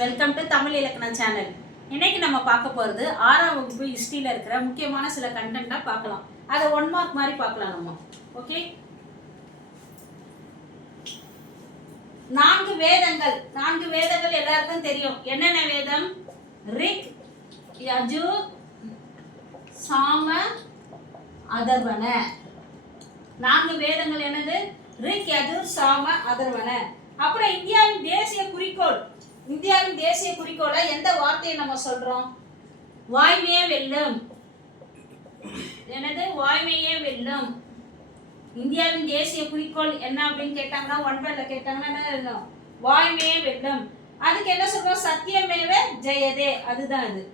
Welcome to Tamil இலக்கண channel. இன்னைக்கு நம்ம பார்க்க போகிறது 6ஆம் வகுப்பு ஹிஸ்ட்ரியில் இருக்கிற முக்கியமான சில கண்டென்ட்டாக பார்க்கலாம். அதை 1 மார்க் மாதிரி பார்க்கலாம் நம்ம. ஓகே, 4 வேதங்கள். 4 வேதங்கள் எல்லாருக்கும் தெரியும். என்னென்ன வேதம்? ரிக், யஜுர், சாம, அதர்வன. 4 வேதங்கள் என்னது? ரிக், யஜுர், சாம, அதர்வன. அப்புறம் இந்தியாவின் தேசிய குறிக்கோள். இந்தியாவின் தேசிய குறிக்கோளை எந்த வார்த்தையை நம்ம சொல்றோம்? வாய்மையே வெல்லும். என்னது? வாய்மையே வெல்லும். இந்தியாவின் தேசிய குறிக்கோள் என்ன அப்படின்னு கேட்டாங்கன்னா, 1 வேர்ட்ல கேட்டாங்கன்னா என்ன எழுதணும்? வாய்மையே வெல்லும். அதுக்கு என்ன சொல்றோம்? சத்தியமேவ ஜெயதே. அதுதான் அது.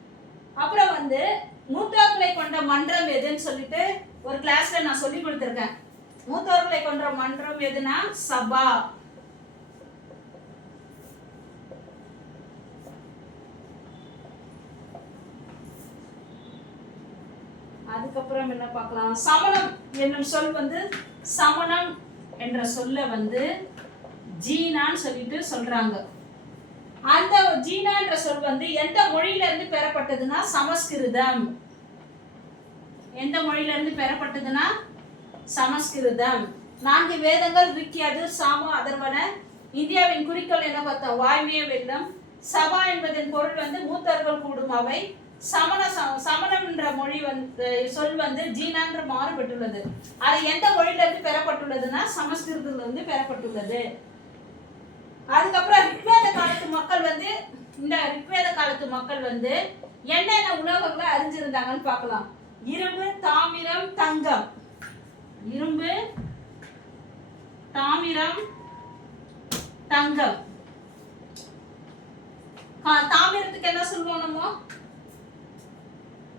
அப்புறம் மூத்தோர்களை கொண்ட மன்றம் எதுன்னு சொல்லிட்டு ஒரு கிளாஸ்ல நான் சொல்லி கொடுத்துருக்கேன். மூத்தோர்களை கொண்ட மன்றம் எதுனா சபா. அதுக்கப்புறம் என்ன பார்க்கலாம்? சமணம் என்னும் சொல் சமணம் என்ற சொல்ல ஜீனான்னு சொல்லிட்டு சொல்றாங்க. அந்த ஜீனா என்ற சொல் எந்த மொழியில இருந்து பெறப்பட்டதுன்னா சமஸ்கிருதம். எந்த மொழியில இருந்து பெறப்பட்டதுன்னா சமஸ்கிருதம். 4 வேதங்கள் ரிக், யஜுர், சாம, அதர்வன. இந்தியாவின் குறிக்கோள் என்ன பார்த்தோம்? வாய்மையே வெல்லும். சபா என்பதன் பொருள் மூத்தர்கள் கூடும் அவை. சமணம் என்ற மொழி சொல் ஜீனான்ற மாறுபட்டுள்ளது. அது எந்த மொழியில இருந்து பெறப்பட்டுள்ளதுன்னா சமஸ்கிருதத்துல இருந்து பெறப்பட்டுள்ளது. அதுக்கப்புறம் ரிக்வேத காலத்து மக்கள் இந்த ரிக்வேத காலத்து மக்கள் என்னென்ன உலோகங்களை அறிஞ்சிருந்தாங்கன்னு பார்க்கலாம். இரும்பு, தாமிரம், தங்கம். இரும்பு, தாமிரம், தங்கம். தாமிரத்துக்கு என்ன சொல்லுவோம் நம்ம?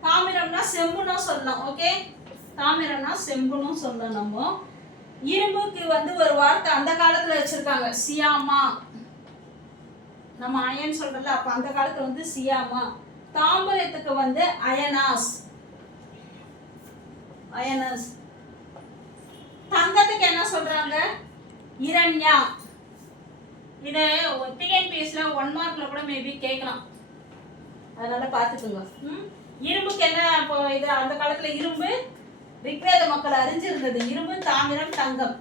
தாமிரம்னா செம்புன்னு சொல்லலாம். ஓகே, தாமிரம்னா செம்புன்னு சொல்லலாம் நம்ம. இரும்புக்கு ஒரு வார்த்தை அந்த காலத்துல வச்சிருக்காங்க, சியாமா. நம்ம அயன் சொல்றோம்ல, அப்ப அந்த காலத்துல சியாமா. தாமிரத்துக்கு அயனாஸ். அயனாஸ். தங்கத்துக்கு என்ன சொல்றாங்க? இரண்யா. இத டிஎன்பிஎஸ்ல 1 மார்க்ல கூட மேபி கேட்கலாம், அதனால பாத்துக்கோங்க. இரும்புக்கு என்ன? இது அந்த காலத்துல இரும்பு ரிக்வேத மக்கள் அறிஞ்சிருந்தது. இரும்பு, தாமிரம், தங்கம்.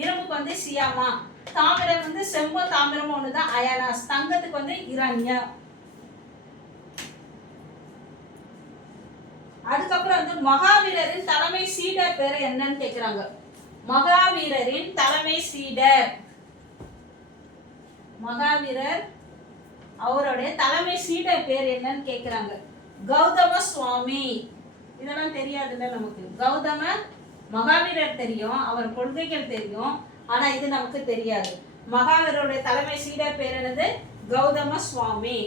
இரும்புக்கு சியாமா. தாமிரம் செம்பு, தாமிரம் ஒண்ணுதான் அயனாஸ். தங்கத்துக்கு இரண்யா. அதுக்கப்புறம் மகாவீரரின் தலைமை சீடர் பேரு என்னன்னு கேக்குறாங்க. மகாவீரரின் தலைமை சீடர். மகாவீரர் அவருடைய தலைமை சீடர் பேர் என்னன்னு கேக்குறாங்க. கௌதம சுவாமி. இதெல்லாம் தெரியாதுல்ல நமக்கு. கௌதம மகாவீரர் தெரியும், அவர் கொள்கைகள் தெரியும், ஆனா இது நமக்கு தெரியாது. மகாவீரருடைய தலைமை சீடர் பேர் என்னது? கௌதம சுவாமி.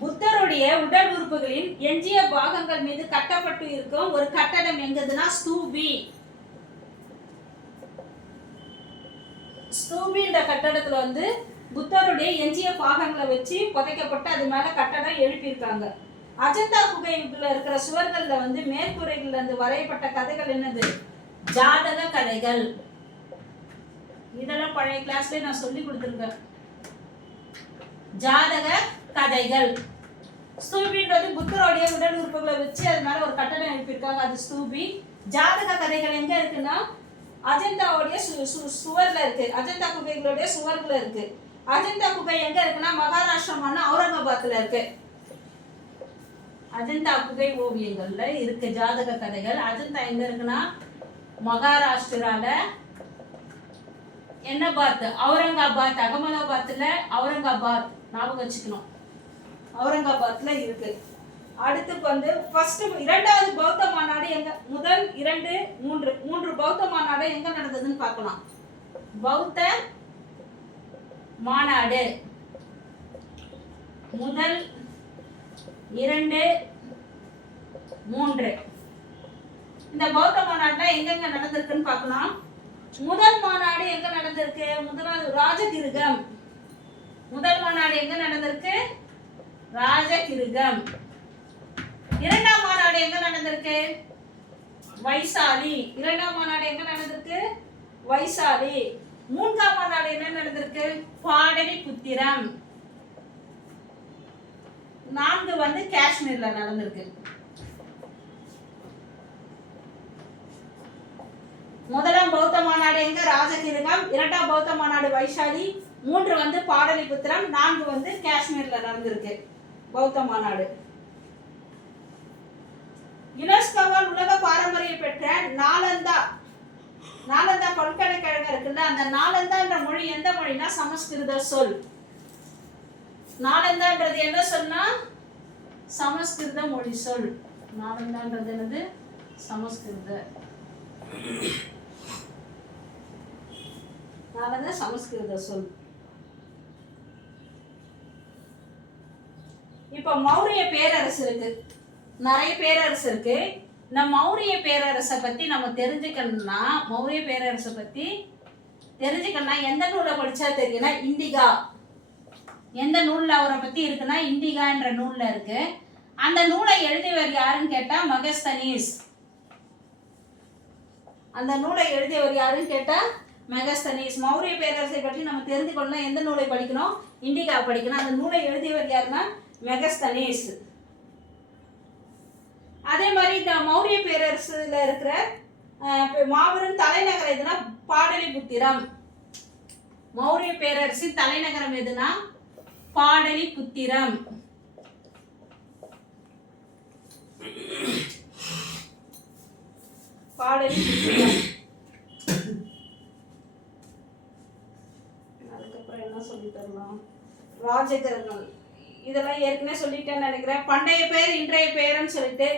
புத்தருடைய உடல் உறுப்புகளின் எஞ்சிய பாகங்கள் மீது கட்டப்பட்டு இருக்கும் ஒரு கட்டடம் எங்கதுன்னா ஸ்தூபி. ஸ்தூபின்ற கட்டடத்துல புத்தருடைய எஞ்சிய பாகங்களை வச்சு புதைக்கப்பட்டு அது மேல கட்டடம் எழுப்பியிருக்காங்க. அஜந்தா குகைக்குள்ள இருக்கிற சுவர்கள்ல மேற்கூரைகள்ல வரையப்பட்ட கதைகள் என்னது? ஜாதக கதைகள். இதெல்லாம் பழைய கிளாஸ்ல நான் சொல்லி கொடுத்துருக்கேன். ஜாதக கதைகள். ஸ்தூபின்றது புத்தருடைய உடல் உறுப்புகளை வச்சு அது மேல ஒரு கட்டடம் எழுப்பியிருக்காங்க, அது ஸ்தூபி. ஜாதக கதைகள் எங்க இருக்குன்னா அஜந்தாவுடைய சுவர்ல இருக்கு. அஜந்தா குகைகளுடைய சுவர்ல இருக்கு. அஜந்தா குகை எங்க இருக்குன்னா மகாராஷ்டிரமான அவுரங்காபாத்ல இருக்கு. அஜந்தா குகை ஓவியங்கள்ல இருக்கு ஜாதக கதைகள். அஜந்தா எங்க இருக்குன்னா மகாராஷ்டிரால என்ன பாத்? அவுரங்காபாத். அகமதாபாத்ல அவுரங்காபாத் ஞாபகம் வச்சுக்கணும். அவுரங்காபாத்ல இருக்கு. அடுத்து ஃபர்ஸ்ட் 2வது பௌத்த மாநாடு எங்க? முதல் 2 3 பௌத்த மாநாடு எங்க நடந்ததுன்னு பார்க்கலாம். பௌத்த மாநாடு முதல் 2 3. இந்த பௌத்த மாநாடுல எங்கெங்க நடந்திருக்குன்னு பார்க்கலாம். முதல் மாநாடு எங்க நடந்திருக்கு? முதலாவது ராஜகிருகம். முதல் மாநாடு எங்க நடந்திருக்கு? ராஜகிருகம். இரண்டாம் மாநாடு எங்க நடந்திருக்கு? வைசாலி. இரண்டாம் மாநாடு எங்க நடந்திருக்கு? வைசாலி. மூன்றாம் மாநாடு என்ன நடந்திருக்கு? பாடலிபுத்திரம். 4 வந்து காஷ்மீர்ல நடந்திருக்கு. முதலாம் பௌத்த மாநாடு எங்க? ராஜகிருகம். இரண்டாம் பௌத்த மாநாடு வைசாலி. 3 வந்து பாடலிபுத்திரம். 4 வந்து காஷ்மீர்ல நடந்திருக்கு பௌத்த மாநாடு. யுனெஸ்கோவால் உலக பாரம்பரியம் பெற்ற நாலந்தா பல்கலைக்கழகம் இருக்குல்ல, அந்த நாலந்தான்ற மொழி எந்த மொழினா சமஸ்கிருத சொல். நாலந்தான்றது என்ன சொன்னா? சமஸ்கிருத மொழி சொல். நாலந்தான்றது என்னது? சமஸ்கிருத. நாலந்தா சமஸ்கிருத சொல். இப்ப மௌரிய பேரரசு இருக்கு, நிறைய பேரரசு இருக்கு. இந்த மௌரிய பேரரசை பத்தி நம்ம தெரிஞ்சுக்கணும்னா, மௌரிய பேரரசை பத்தி தெரிஞ்சுக்கணும்னா எந்த நூலை படிச்சா தெரியும்னா, இண்டிகா. எந்த நூல்ல அவரை பத்தி இருக்குன்னா இண்டிகான்ற நூல்ல இருக்கு. அந்த நூலை எழுதியவர் யாருன்னு கேட்டா மெகஸ்தனீஸ். அந்த நூலை எழுதியவர் யாருன்னு கேட்டா மெகஸ்தனீஸ். மௌரிய பேரரசை பற்றி நம்ம தெரிஞ்சுக்கணும்னா எந்த நூலை படிக்கணும்? இண்டிகா படிக்கணும். அந்த நூலை எழுதியவர் யாருன்னா மெகஸ்தனீஸ். அதே மாதிரி இந்த மௌரிய பேரரசுல இருக்கிற மாபெரும் தலைநகரம் எதுனா பாடலிபுத்திரம். மௌரிய பேரரசின் தலைநகரம் எதுனா பாடலிபுத்திரம். பாடலிபுத்திரம். அதுக்கப்புறம் என்ன சொல்லி தரலாம்? ராஜகிரகங்கள் இதெல்லாம் ஏற்கனவே சொல்லிட்டேன்னு நினைக்கிறேன். பண்டைய பேர் இன்றைய பேருன்னு சொல்லிட்டு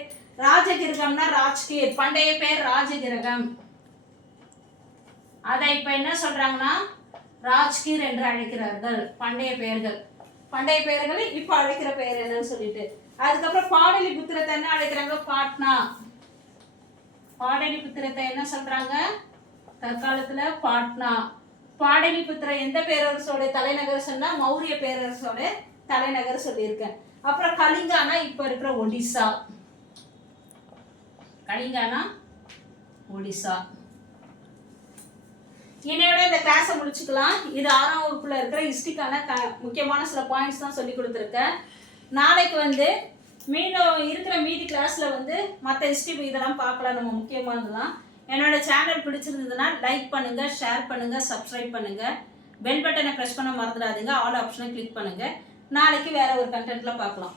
ராஜகிரகம்னா ராஜ்கீர், பண்டைய பேர் ராஜகிரகம். அதை இப்ப என்ன சொல்றாங்கன்னா ராஜ்கீர் என்று அழைக்கிறார்கள். பண்டைய பெயர்கள் இப்ப அழைக்கிற பெயர் என்னன்னு சொல்லிட்டு. அதுக்கப்புறம் பாடலிபுத்திரத்தை என்ன அழைக்கிறாங்க? பாட்னா. பாடலிபுத்திரத்தை என்ன சொல்றாங்க தற்காலத்துல? பாட்னா. பாடலிபுத்திரம் எந்த பேரரசோட தலைநகர் சொன்னா மௌரிய பேரரசோட தலைநகர் சொல்லியிருக்கேன். அப்புறம் கலிங்கானா இப்ப இருக்கிற ஒடிசா. கலிங்கானா ஒடிசா. இன்னையோட இந்த கிளாஸை முடிச்சுக்கலாம். இது 6ஆம் வகுப்புல இருக்கிற ஹிஸ்டரிக்கான முக்கியமான சில பாயிண்ட்ஸ் தான் சொல்லி கொடுத்துருக்கேன். நாளைக்கு வந்து மீண்டும் இருக்கிற மீதி கிளாஸ்ல வந்து மற்ற ஹிஸ்டரி இதெல்லாம் பார்க்கலாம். நம்ம முக்கியமானதுலாம். என்னோட சேனல் பிடிச்சிருந்ததுன்னா லைக் பண்ணுங்க, ஷேர் பண்ணுங்க, சப்ஸ்கிரைப் பண்ணுங்க. பெல் பட்டனை ப்ரெஸ் பண்ண மறந்துடாதீங்க. ஆல் ஆப்ஷனை கிளிக் பண்ணுங்க. நாளைக்கு வேற ஒரு கண்டென்ட்ல பார்க்கலாம்.